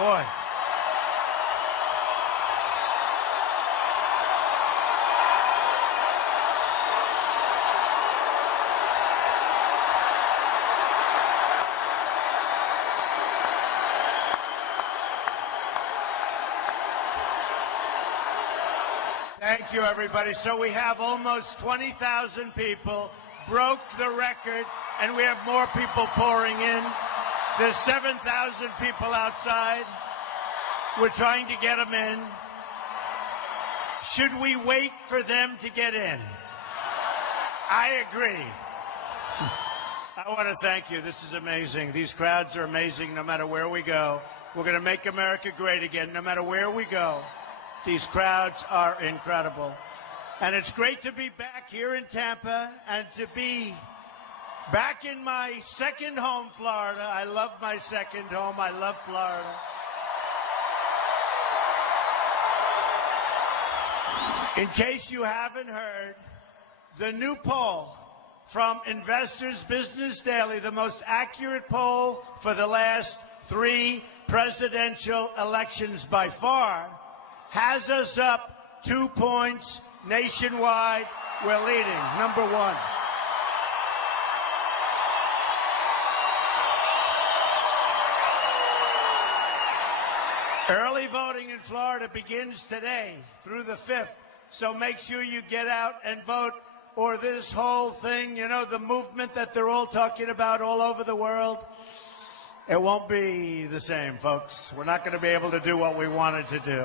Boy. Thank you, everybody. So we have almost 20,000 people, broke the record, and we have more people pouring in. There's 7,000 people outside. We're trying to get them in. Should we wait for them to get in? I agree. I want to thank you. This is amazing. These crowds are amazing no matter where we go. We're going to make America great again no matter where we go. These crowds are incredible. And it's great to be back here in Tampa and to be back in my second home, Florida. I love my second home. I love Florida. In case you haven't heard, the new poll from Investors Business Daily, the most accurate poll for the last 3 presidential elections by far, has us up 2 points nationwide. We're leading, number 1. Early voting in Florida begins today through the 5th, so make sure you get out and vote, or this whole thing, you know, the movement that they're all talking about all over the world, it won't be the same, folks. We're not going to be able to do what we wanted to do.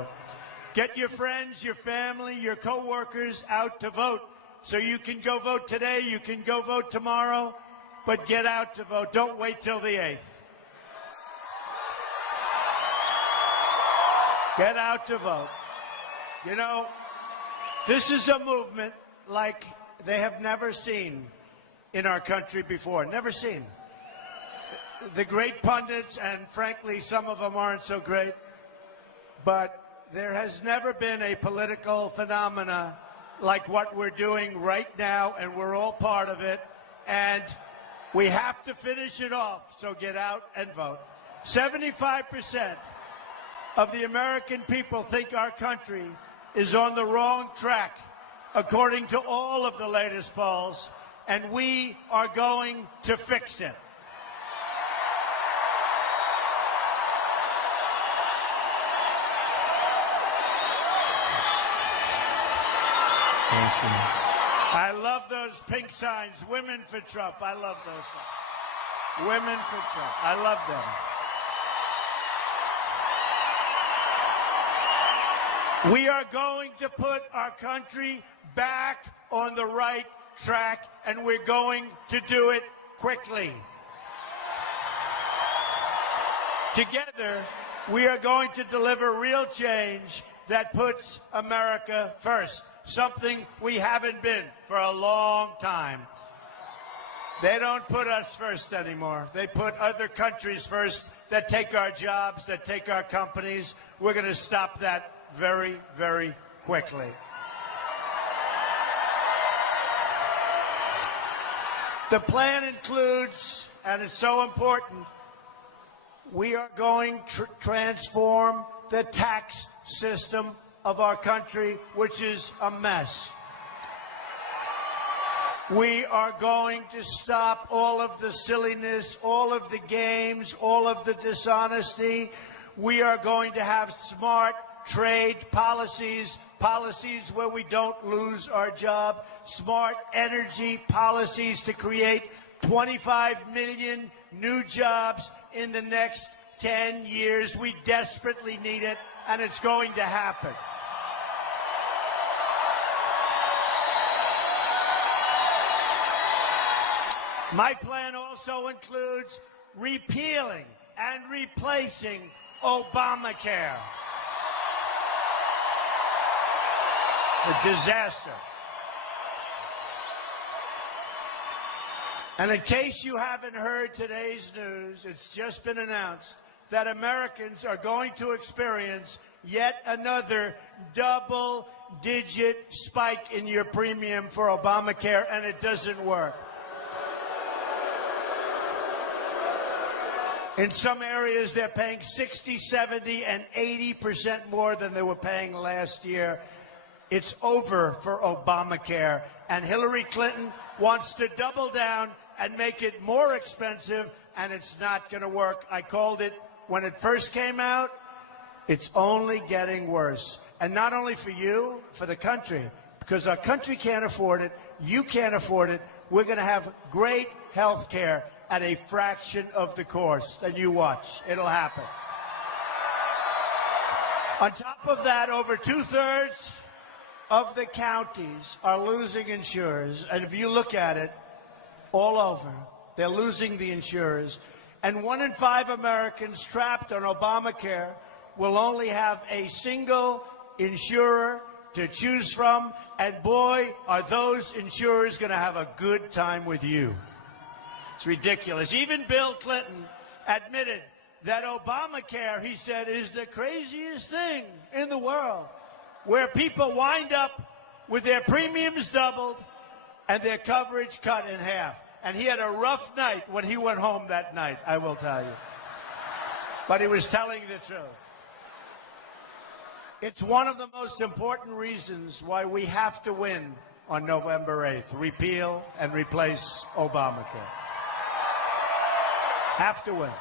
Get your friends, your family, your co-workers out to vote. So you can go vote today, you can go vote tomorrow, but get out to vote. Don't wait till the 8th. Get out to vote. You know, this is a movement like they have never seen in our country before. Never seen. The great pundits, and frankly, some of them aren't so great, but there has never been a political phenomena like what we're doing right now, and we're all part of it, and we have to finish it off, so get out and vote. 75% of the American people think our country is on the wrong track, according to all of the latest polls, and we are going to fix it. I love those pink signs. Women for Trump. I love those signs. Women for Trump. I love them. We are going to put our country back on the right track, and we're going to do it quickly. Together, we are going to deliver real change that puts America first. Something we haven't been for a long time. They don't put us first anymore. They put other countries first that take our jobs, that take our companies. We're going to stop that very, very quickly. The plan includes, and it's so important, we are going to transform the tax system of our country, which is a mess. We are going to stop all of the silliness, all of the games, all of the dishonesty. We are going to have smart trade policies, policies where we don't lose our job, smart energy policies to create 25 million new jobs in the next 10 years. We desperately need it, and it's going to happen. My plan also includes repealing and replacing Obamacare. A disaster. And in case you haven't heard today's news, it's just been announced that Americans are going to experience yet another double-digit spike in your premium for Obamacare, and it doesn't work. In some areas, they're paying 60, 70, and 80% more than they were paying last year. It's over for Obamacare, and Hillary Clinton wants to double down and make it more expensive, and it's not going to work. I called it when it first came out. It's only getting worse. And not only for you, for the country, because our country can't afford it, you can't afford it. We're going to have great health care at a fraction of the cost. And you watch. It'll happen. On top of that, over 2/3 of the counties are losing insurers. And if you look at it, all over, they're losing the insurers. And 1 in 5 Americans trapped on Obamacare will only have a single insurer to choose from. And boy, are those insurers going to have a good time with you. It's ridiculous. Even Bill Clinton admitted that Obamacare, he said, is the craziest thing in the world, where people wind up with their premiums doubled and their coverage cut in half. And he had a rough night when he went home that night, I will tell you. But he was telling the truth. It's one of the most important reasons why we have to win on November 8th, repeal and replace Obamacare. Have to win.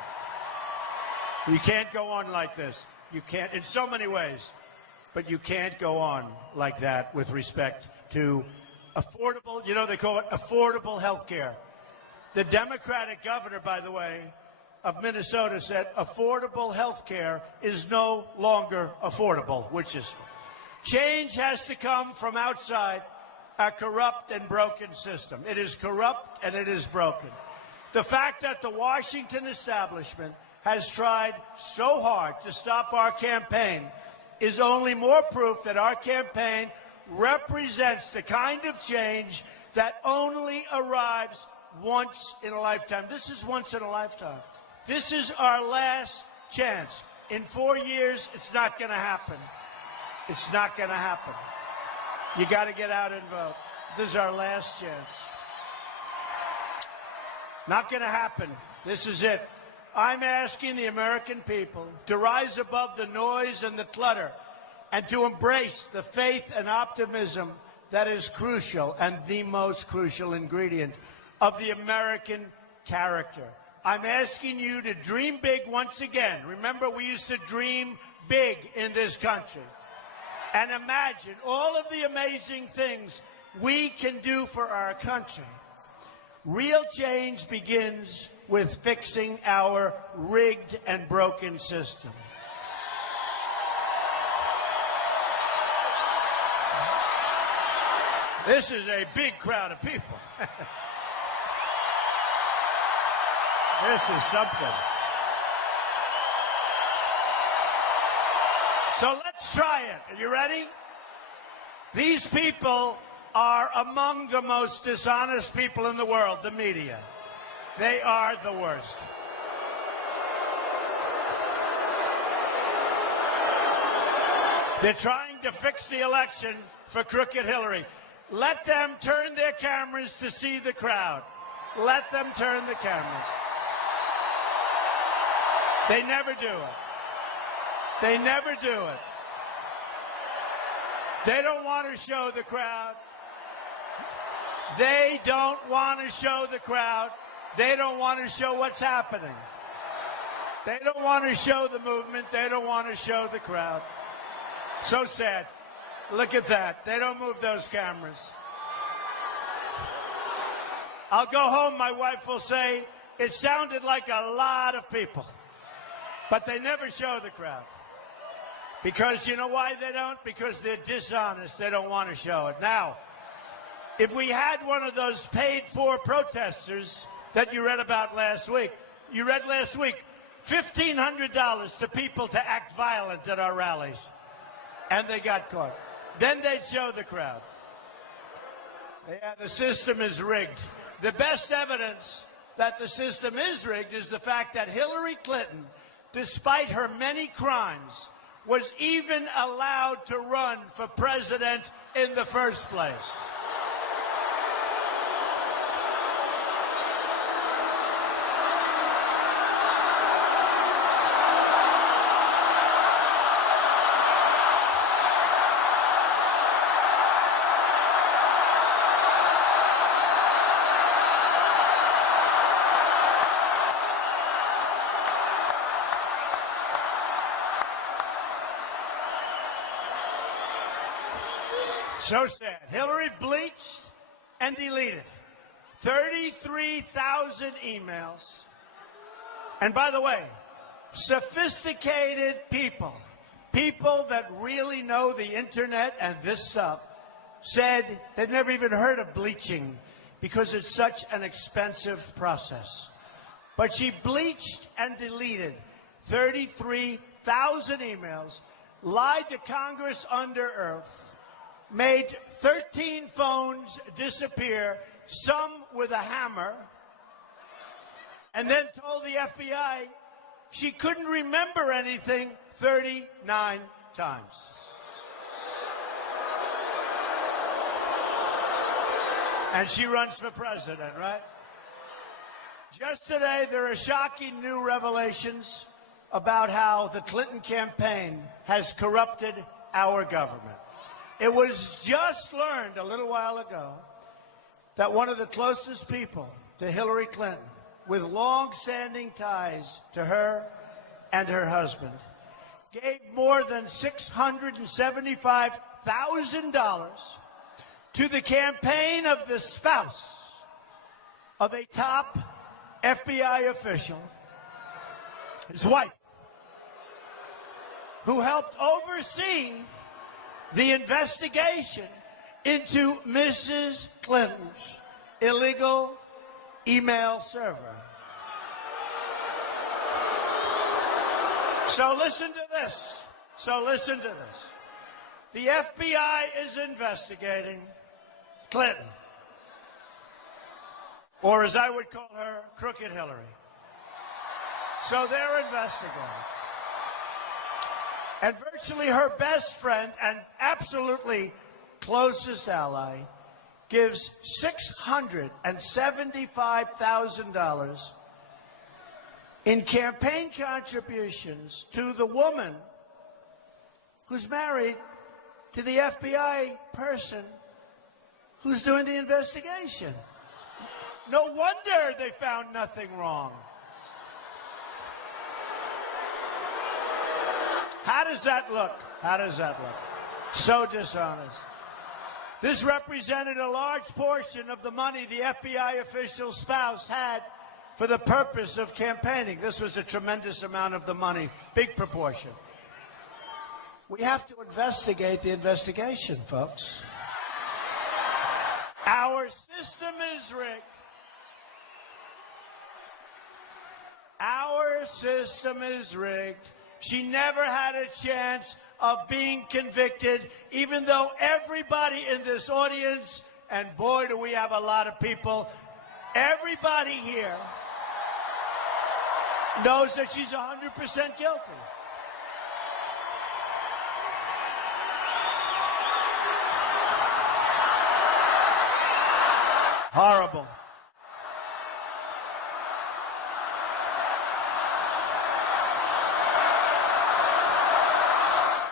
You can't go on like this. You can't, in so many ways, but you can't go on like that with respect to affordable, you know, they call it affordable health care. The Democratic governor, by the way, of Minnesota said affordable health care is no longer affordable, which is change has to come from outside a corrupt and broken system. It is corrupt and it is broken. The fact that the Washington establishment has tried so hard to stop our campaign is only more proof that our campaign represents the kind of change that only arrives once in a lifetime. This is once in a lifetime. This is our last chance. In 4 years, it's not going to happen. It's not going to happen. You got to get out and vote. This is our last chance. Not going to happen. This is it. I'm asking the American people to rise above the noise and the clutter and to embrace the faith and optimism that is crucial and the most crucial ingredient of the American character. I'm asking you to dream big once again. Remember, we used to dream big in this country. And imagine all of the amazing things we can do for our country. Real change begins with fixing our rigged and broken system. This is a big crowd of people. This is something. So let's try it. Are you ready? These people are among the most dishonest people in the world, the media. They are the worst. They're trying to fix the election for crooked Hillary. Let them turn their cameras to see the crowd. Let them turn the cameras. They never do it. They never do it. They don't want to show the crowd. They don't want to show the crowd. They don't want to show what's happening. They don't want to show the movement. They don't want to show the crowd. So sad. Look at that. They don't move those cameras. I'll go home, my wife will say, it sounded like a lot of people. But they never show the crowd. Because you know why they don't? Because they're dishonest. They don't want to show it. Now, if we had one of those paid-for protesters that you read about last week, you read last week, $1,500 to people to act violent at our rallies. And they got caught. Then they'd show the crowd. Yeah, the system is rigged. The best evidence that the system is rigged is the fact that Hillary Clinton, despite her many crimes, was even allowed to run for president in the first place. So sad. Hillary bleached and deleted 33,000 emails. And by the way, sophisticated people that really know the internet and this stuff, said they'd never even heard of bleaching because it's such an expensive process. But she bleached and deleted 33,000 emails, lied to Congress under oath, made 13 phones disappear, some with a hammer, and then told the FBI she couldn't remember anything 39 times. And she runs for president, right? Just today, there are shocking new revelations about how the Clinton campaign has corrupted our government. It was just learned a little while ago that one of the closest people to Hillary Clinton, with long-standing ties to her and her husband, gave more than $675,000 to the campaign of the spouse of a top FBI official, his wife, who helped oversee the investigation into Mrs. Clinton's illegal email server. So listen to this. The FBI is investigating Clinton, or as I would call her, Crooked Hillary. So they're investigating. And virtually her best friend and absolutely closest ally gives $675,000 in campaign contributions to the woman who's married to the FBI person who's doing the investigation. No wonder they found nothing wrong. How does that look? So dishonest. This represented a large portion of the money the FBI official's spouse had for the purpose of campaigning. This was a tremendous amount of the money, big proportion. We have to investigate the investigation, folks. Our system is rigged. Our system is rigged. She never had a chance of being convicted, even though everybody in this audience, and boy, do we have a lot of people, everybody here knows that she's 100% guilty. Horrible.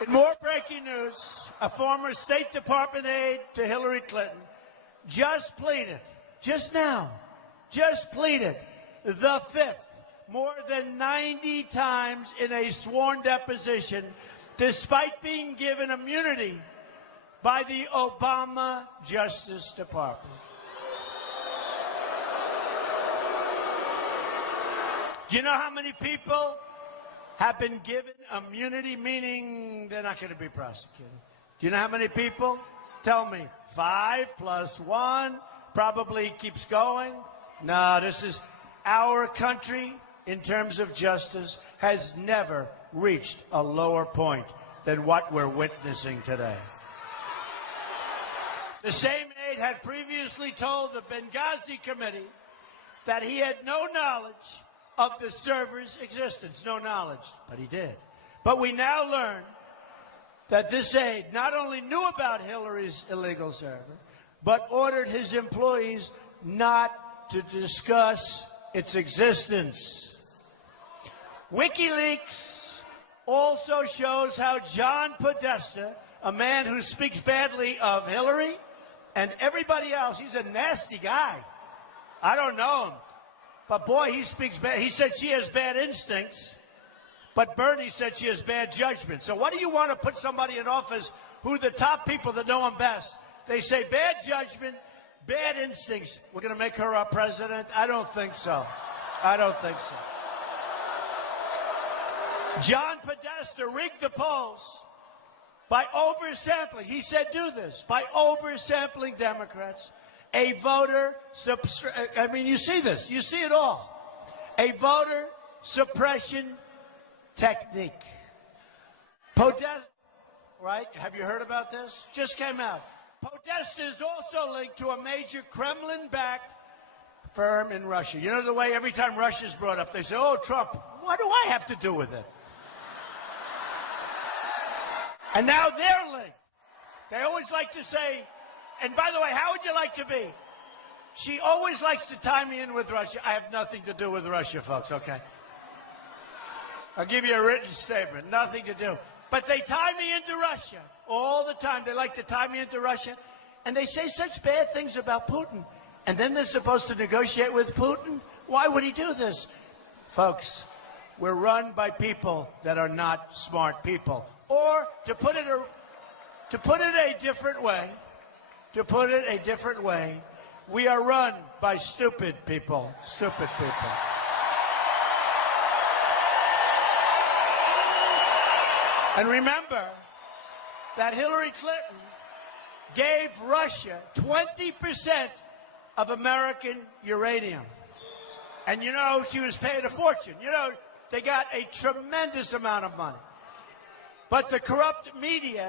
In more breaking news, a former State Department aide to Hillary Clinton just pleaded the fifth, more than 90 times in a sworn deposition, despite being given immunity by the Obama Justice Department. Do you know how many people have been given immunity, meaning they're not going to be prosecuted? Do you know how many people? Tell me. 5 plus 1 probably keeps going. No, this is our country in terms of justice has never reached a lower point than what we're witnessing today. The same aide had previously told the Benghazi committee that he had no knowledge of the server's existence. No knowledge, but he did. But we now learn that this aide not only knew about Hillary's illegal server, but ordered his employees not to discuss its existence. WikiLeaks also shows how John Podesta, a man who speaks badly of Hillary and everybody else, he's a nasty guy. I don't know him. But boy, he speaks bad. He said she has bad instincts. But Bernie said she has bad judgment. So what do you want to put somebody in office who the top people that know him best? They say bad judgment, bad instincts. We're going to make her our president? I don't think so. I don't think so. John Podesta rigged the polls by oversampling. He said do this. By oversampling Democrats. A voter, I mean, you see this. You see it all. A voter suppression technique. Podesta, right? Have you heard about this? Just came out. Podesta is also linked to a major Kremlin-backed firm in Russia. You know the way every time Russia's brought up, they say, oh, Trump, what do I have to do with it? And now they're linked. They always like to say, and by the way, how would you like to be? She always likes to tie me in with Russia. I have nothing to do with Russia, folks, okay? I'll give you a written statement. Nothing to do. But they tie me into Russia all the time. They like to tie me into Russia. And they say such bad things about Putin. And then they're supposed to negotiate with Putin? Why would he do this? Folks, we're run by people that are not smart people. Or to put it a different way, we are run by stupid people. Stupid people. And remember that Hillary Clinton gave Russia 20% of American uranium. And you know, she was paid a fortune. You know, they got a tremendous amount of money. But the corrupt media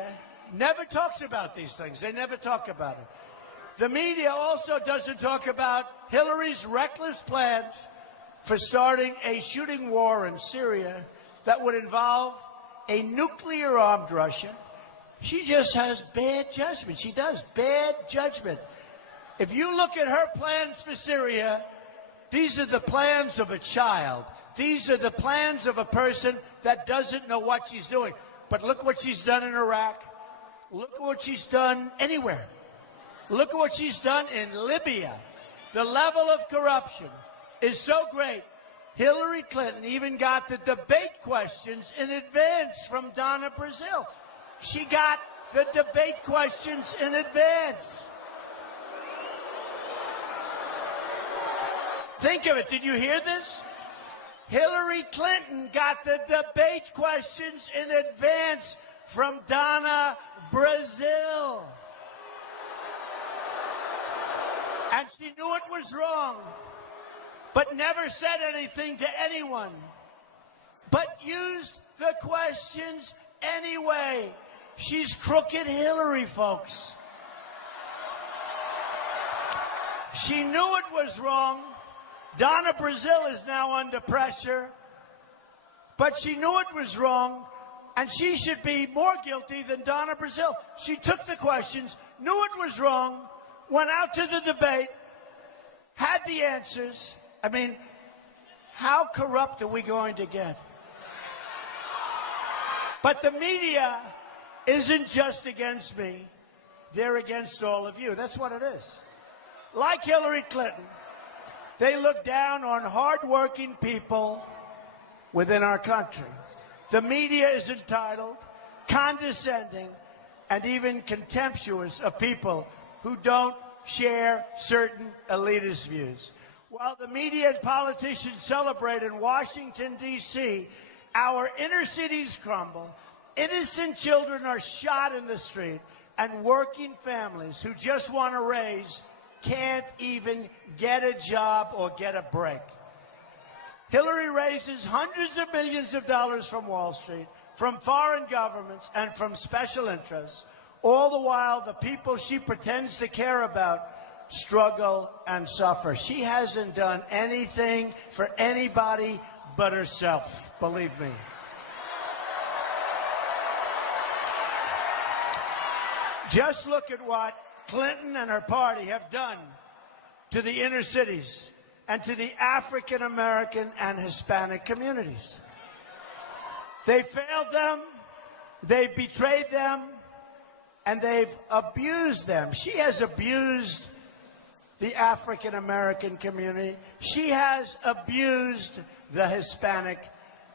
never talks about these things. They never talk about it. The media also doesn't talk about Hillary's reckless plans for starting a shooting war in Syria that would involve a nuclear-armed Russia. She just has bad judgment. She does. Bad judgment. If you look at her plans for Syria, these are the plans of a child. These are the plans of a person that doesn't know what she's doing. But look what she's done in Iraq. Look at what she's done anywhere. Look at what she's done in Libya. The level of corruption is so great. Hillary Clinton even got the debate questions in advance from Donna Brazil. She got the debate questions in advance. Think of it. Did you hear this? Hillary Clinton got the debate questions in advance from Donna Brazil. And she knew it was wrong, but never said anything to anyone, but used the questions anyway. She's crooked Hillary, folks. She knew it was wrong. Donna Brazil is now under pressure, but she knew it was wrong, and she should be more guilty than Donna Brazil. She took the questions, knew it was wrong, went out to the debate, had the answers. I mean, how corrupt are we going to get? But the media isn't just against me. They're against all of you. That's what it is. Like Hillary Clinton, they look down on hardworking people within our country. The media is entitled, condescending, and even contemptuous of people who don't share certain elitist views. While the media and politicians celebrate in Washington, D.C., our inner cities crumble, innocent children are shot in the street, and working families who just want to raise can't even get a job or get a break. Hillary raises hundreds of millions of dollars from Wall Street, from foreign governments, and from special interests. All the while, the people she pretends to care about struggle and suffer. She hasn't done anything for anybody but herself, believe me. Just look at what Clinton and her party have done to the inner cities and to the African American and Hispanic communities. They failed them, they've betrayed them, and they've abused them. She has abused the African American community. She has abused the Hispanic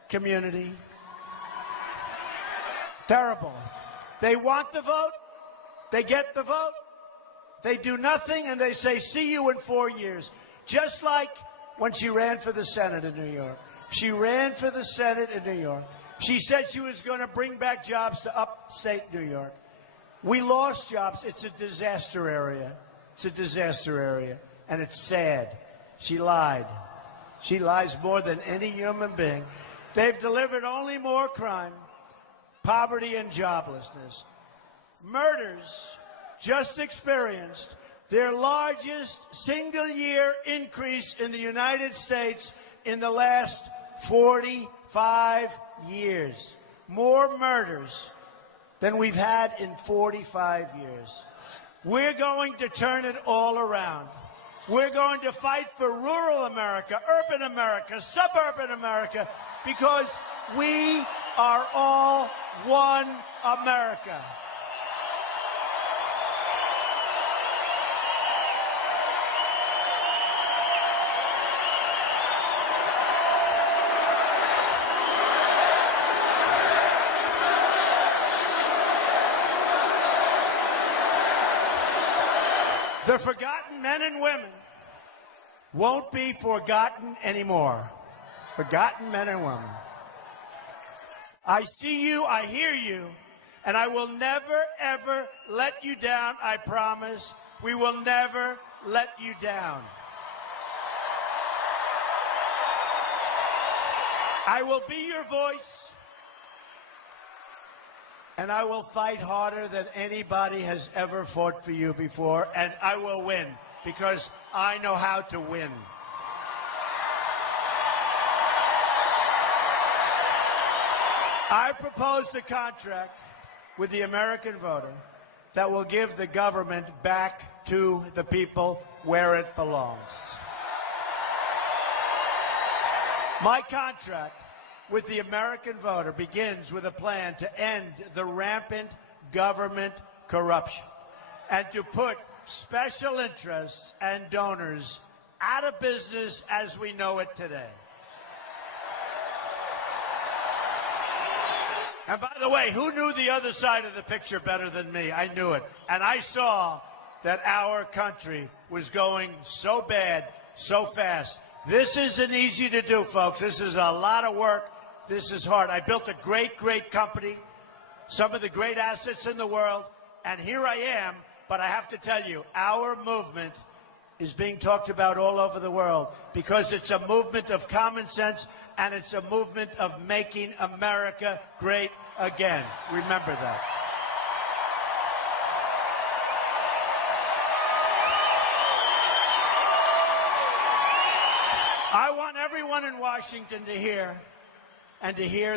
community. Terrible. They want the vote. They get the vote. They do nothing, and they say, see you in 4 years. Just like when she ran for the Senate in New York. She ran for the Senate in New York. She said she was going to bring back jobs to upstate New York. We lost jobs. It's a disaster area. It's a disaster area, and it's sad. She lied. She lies more than any human being. They've delivered only more crime, poverty, and joblessness. Murders just experienced their largest single-year increase in the United States in the last 45 years. More murders than we've had in 45 years. We're going to turn it all around. We're going to fight for rural America, urban America, suburban America, because we are all one America. The forgotten men and women won't be forgotten anymore. Forgotten men and women. I see you, I hear you, and I will never, ever let you down, I promise. We will never let you down. I will be your voice. And I will fight harder than anybody has ever fought for you before, and I will win, because I know how to win. I proposed a contract with the American voter that will give the government back to the people where it belongs. My contract with the American voter begins with a plan to end the rampant government corruption and to put special interests and donors out of business as we know it today. And by the way, who knew the other side of the picture better than me? I knew it. And I saw that our country was going so bad, so fast. This isn't easy to do, folks. This is a lot of work. This is hard. I built a great, great company, some of the great assets in the world, and here I am. But I have to tell you, our movement is being talked about all over the world because it's a movement of common sense and it's a movement of making America great again. Remember that. I want everyone in Washington to hear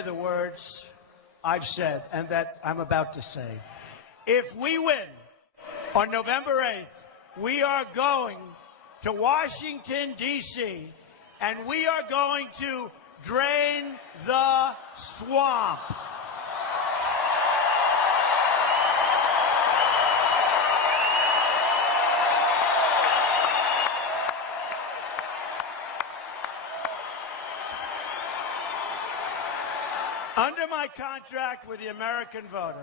the words I've said and that I'm about to say. If we win on November 8th, we are going to Washington, D.C., and we are going to drain the swamp. Under my contract with the American voter,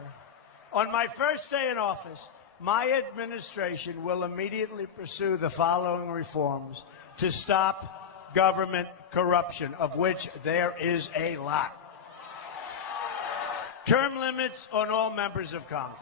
on my first day in office, my administration will immediately pursue the following reforms to stop government corruption, of which there is a lot. Term limits on all members of Congress.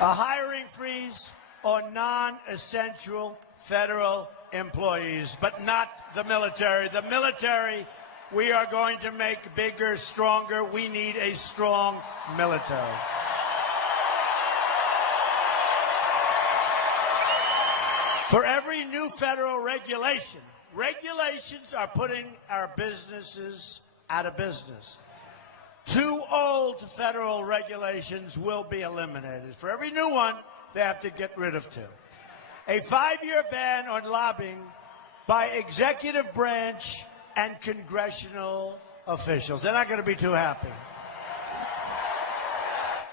A hiring freeze on non-essential federal employees, but not the military. The military, we are going to make bigger, stronger. We need a strong military. For every new federal regulation, regulations are putting our businesses out of business. 2 old federal regulations will be eliminated. For every new one, they have to get rid of 2. A 5-year ban on lobbying by executive branch and congressional officials. They're not going to be too happy.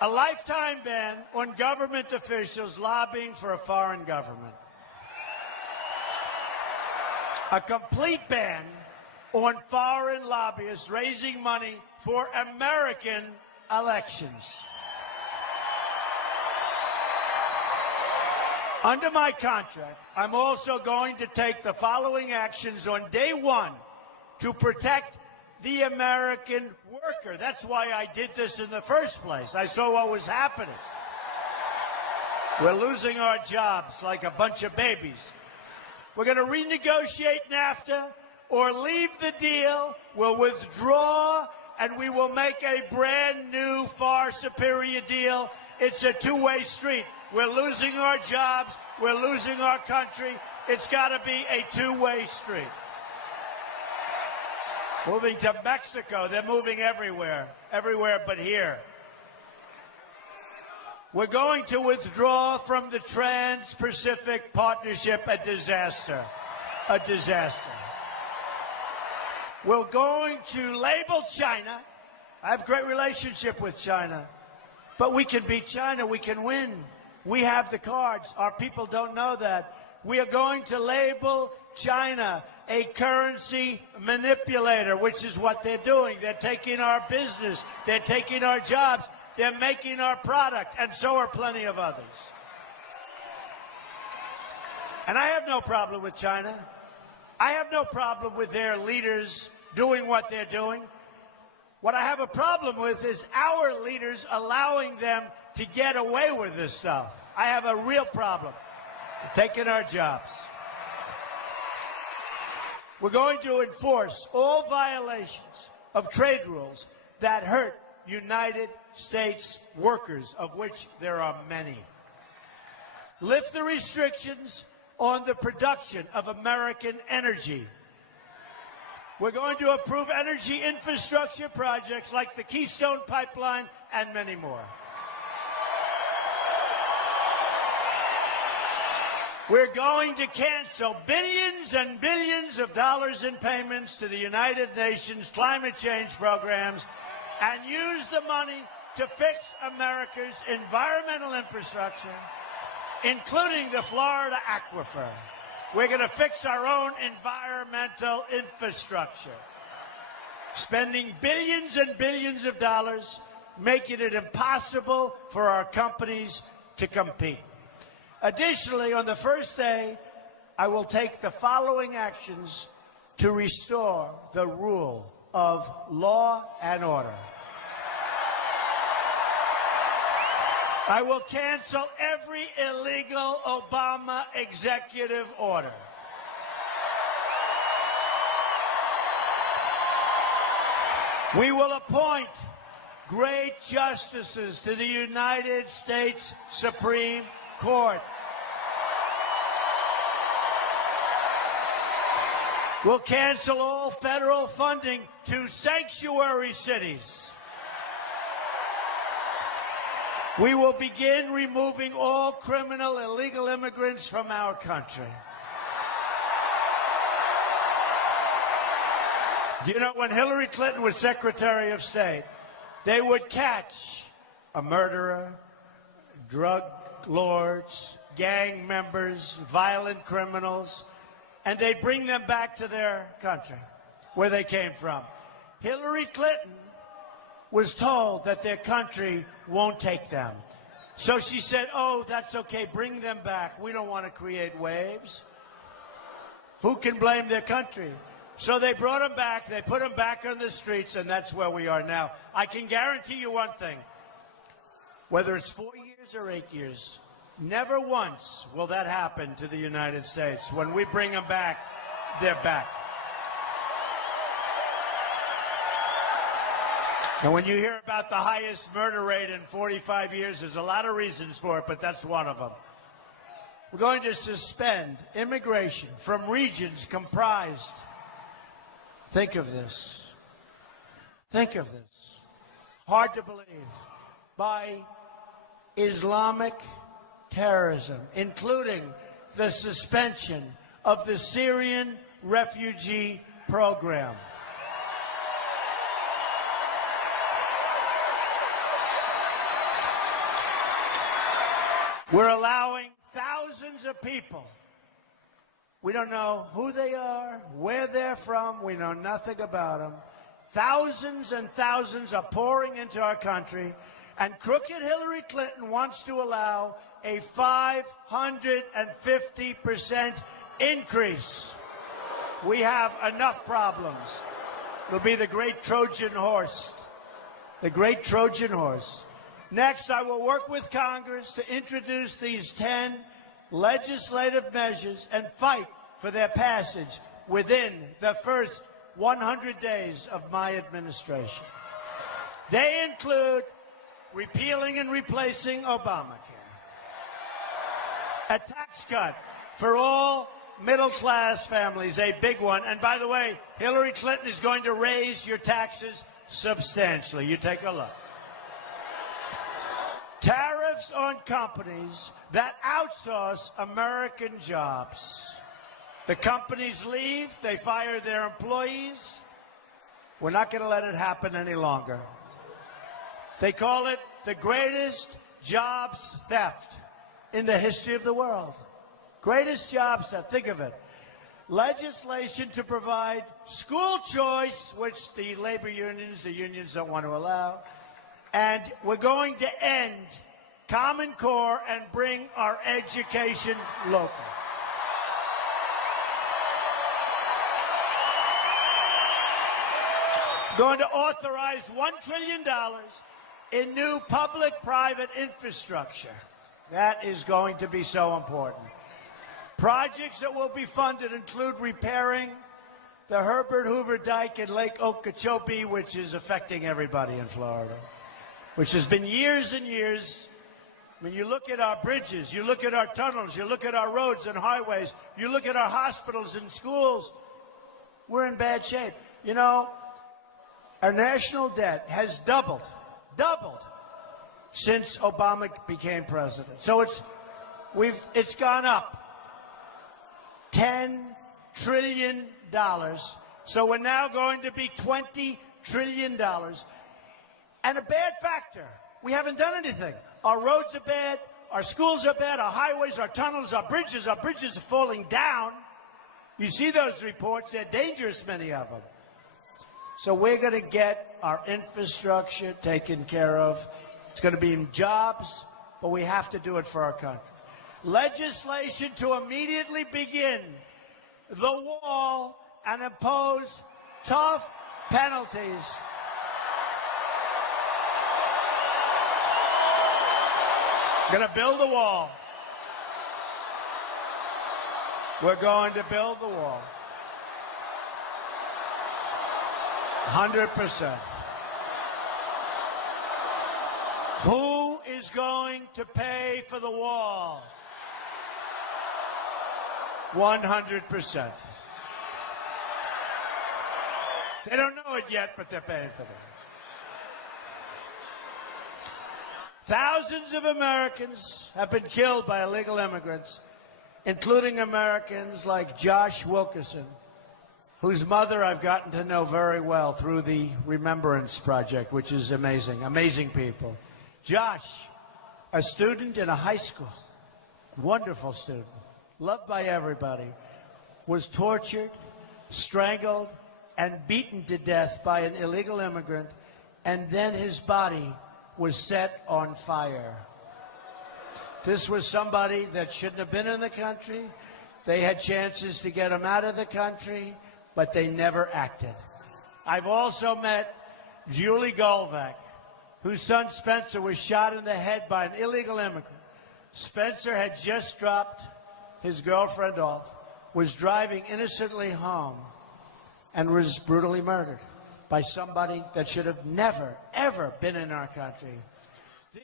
A lifetime ban on government officials lobbying for a foreign government. A complete ban on foreign lobbyists raising money for American elections. Under my contract, I'm also going to take the following actions on day one to protect the American worker. That's why I did this in the first place. I saw what was happening. We're losing our jobs like a bunch of babies. We're going to renegotiate NAFTA or leave the deal. We'll withdraw, and we will make a brand new, far superior deal. It's a two-way street. We're losing our jobs. We're losing our country. It's got to be a two-way street. Moving to Mexico. They're moving everywhere but here. We're going to withdraw from the Trans-Pacific Partnership. A disaster. A disaster. We're going to label China. I have a great relationship with China. But we can beat China. We can win. We have the cards. Our people don't know that. We are going to label China a currency manipulator, which is what they're doing. They're taking our business. They're taking our jobs. They're making our product, and so are plenty of others. And I have no problem with China. I have no problem with their leaders doing what they're doing. What I have a problem with is our leaders allowing them to get away with this stuff. I have a real problem. They're taking our jobs. We're going to enforce all violations of trade rules that hurt United States workers, of which there are many. Lift the restrictions on the production of American energy. We're going to approve energy infrastructure projects like the Keystone Pipeline and many more. We're going to cancel billions and billions of dollars in payments to the United Nations climate change programs and use the money to fix America's environmental infrastructure, including the Florida aquifer. We're going to fix our own environmental infrastructure, spending billions and billions of dollars, making it impossible for our companies to compete. Additionally, on the first day, I will take the following actions to restore the rule of law and order. I will cancel every illegal Obama executive order. We will appoint great justices to the United States Supreme Court. We'll cancel all federal funding to sanctuary cities. We will begin removing all criminal illegal immigrants from our country. Do you know when Hillary Clinton was Secretary of State, they would catch a murderer, drug lords, gang members, violent criminals, and they'd bring them back to their country, where they came from. Hillary Clinton was told that their country won't take them. So she said, oh, that's okay, bring them back. We don't want to create waves. Who can blame their country? So they brought them back, they put them back on the streets, and that's where we are now. I can guarantee you one thing. Whether it's 4 years or 8 years, never once will that happen to the United States. When we bring them back, they're back. And when you hear about the highest murder rate in 45 years, there's a lot of reasons for it, but that's one of them. We're going to suspend immigration from regions comprised, think of this, hard to believe, by Islamic terrorism, including the suspension of the Syrian refugee program. We're allowing thousands of people We don't know who they are, where they're from. We know nothing about them. Thousands and thousands are pouring into our country, and crooked Hillary Clinton wants to allow a 550% increase. We have enough problems. It'll be the great Trojan horse. The great Trojan horse. Next, I will work with Congress to introduce these 10 legislative measures and fight for their passage within the first 100 days of my administration. They include repealing and replacing Obamacare, a tax cut for all middle-class families, a big one. And by the way, Hillary Clinton is going to raise your taxes substantially. You take a look. Tariffs on companies that outsource American jobs. The companies leave, they fire their employees. We're not going to let it happen any longer. They call it the greatest jobs theft in the history of the world. Greatest jobs theft, think of it. Legislation to provide school choice, which the labor unions, the unions don't want to allow. And we're going to end Common Core and bring our education local. Going to authorize $1 trillion in new public-private infrastructure. That is going to be so important. Projects that will be funded include repairing the Herbert Hoover Dike in Lake Okeechobee, which is affecting everybody in Florida, which has been years and years. I mean, you look at our bridges, you look at our tunnels, you look at our roads and highways, you look at our hospitals and schools, we're in bad shape. You know, our national debt has doubled since Obama became president. So it's gone up $10 trillion. So we're now going to be $20 trillion. And a bad factor, we haven't done anything. Our roads are bad, our schools are bad, our highways, our tunnels, our bridges are falling down. You see those reports, they're dangerous, many of them. So we're going to get our infrastructure taken care of. It's going to be in jobs, but we have to do it for our country. Legislation to immediately begin the wall and impose tough penalties. We're going to build the wall. We're going to build the wall. 100%. Who is going to pay for the wall? 100%. They don't know it yet, but they're paying for it. Thousands of Americans have been killed by illegal immigrants, including Americans like Josh Wilkerson, whose mother I've gotten to know very well through the Remembrance Project, which is amazing, amazing people. Josh, a student in a high school, wonderful student, loved by everybody, was tortured, strangled, and beaten to death by an illegal immigrant, and then his body was set on fire. This was somebody that shouldn't have been in the country. They had chances to get him out of the country, but they never acted. I've also met Julie Goldvac, whose son Spencer was shot in the head by an illegal immigrant. Spencer had just dropped his girlfriend off, was driving innocently home, and was brutally murdered by somebody that should have never, ever been in our country.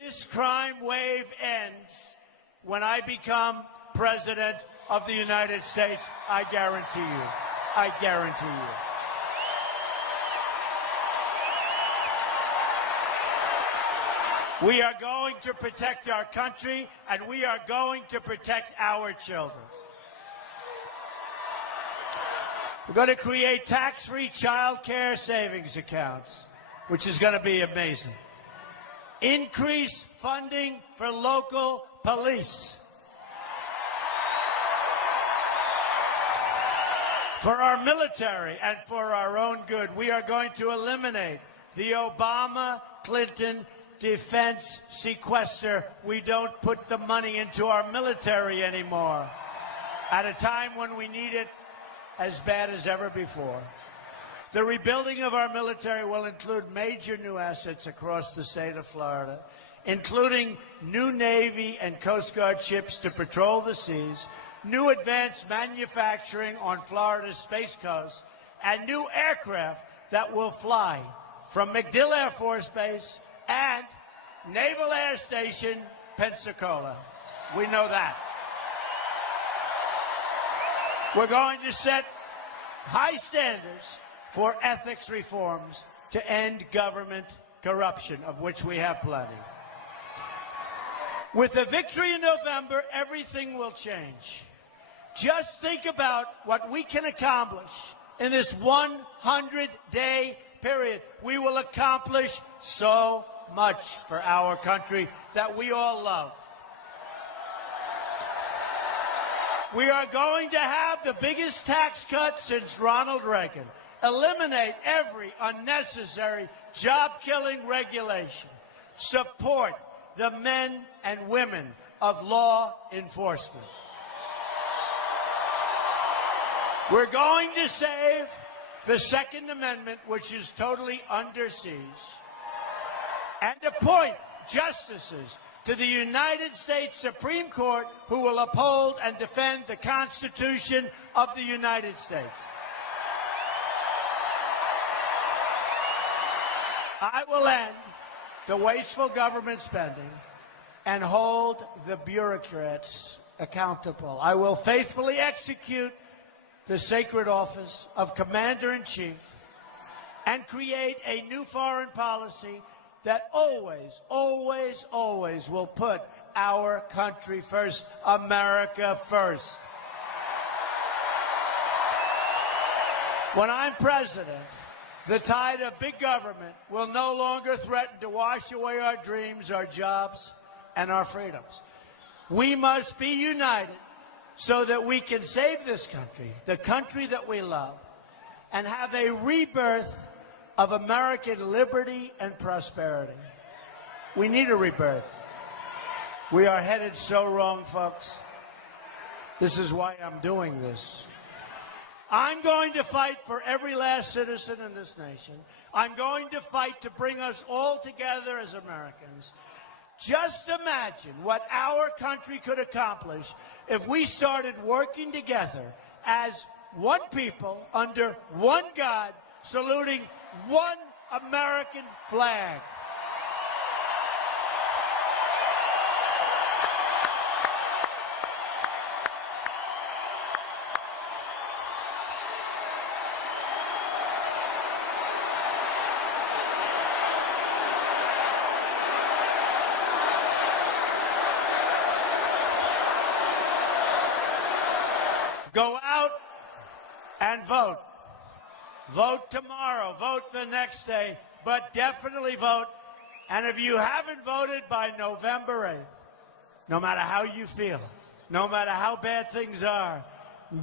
This crime wave ends when I become President of the United States. I guarantee you. I guarantee you. We are going to protect our country, and we are going to protect our children. We're going to create tax-free child care savings accounts, which is going to be amazing. Increase funding for local police. For our military and for our own good, we are going to eliminate the Obama-Clinton defense sequester. We don't put the money into our military anymore at a time when we need it as bad as ever before. The rebuilding of our military will include major new assets across the state of Florida, including new Navy and Coast Guard ships to patrol the seas, new advanced manufacturing on Florida's Space Coast, and new aircraft that will fly from MacDill Air Force Base and Naval Air Station, Pensacola. We know that. We're going to set high standards for ethics reforms to end government corruption, of which we have plenty. With a victory in November, everything will change. Just think about what we can accomplish in this 100-day period. We will accomplish so much for our country that we all love. We are going to have the biggest tax cut since Ronald Reagan. Eliminate every unnecessary job-killing regulation. Support the men and women of law enforcement. We're going to save the Second Amendment, which is totally under siege, and appoint justices to the United States Supreme Court who will uphold and defend the Constitution of the United States. I will end the wasteful government spending and hold the bureaucrats accountable. I will faithfully execute the sacred office of Commander-in-Chief and create a new foreign policy that always, always, always will put our country first, America first. When I'm president, the tide of big government will no longer threaten to wash away our dreams, our jobs, and our freedoms. We must be united so that we can save this country, the country that we love, and have a rebirth of American liberty and prosperity. We need a rebirth. We are headed so wrong, folks. This is why I'm doing this. I'm going to fight for every last citizen in this nation. I'm going to fight to bring us all together as Americans. Just imagine what our country could accomplish if we started working together as one people under one God, saluting one American flag. Go out and vote. Vote tomorrow. Vote the next day. But definitely vote. And if you haven't voted by November 8th, no matter how you feel, no matter how bad things are,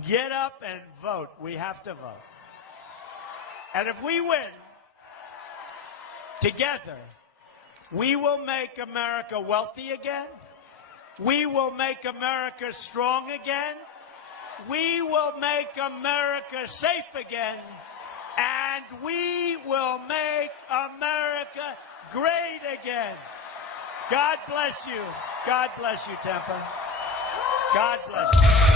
get up and vote. We have to vote. And if we win, together, we will make America wealthy again. We will make America strong again. We will make America safe again, and we will make America great again. God bless you. God bless you, Tampa. God bless you.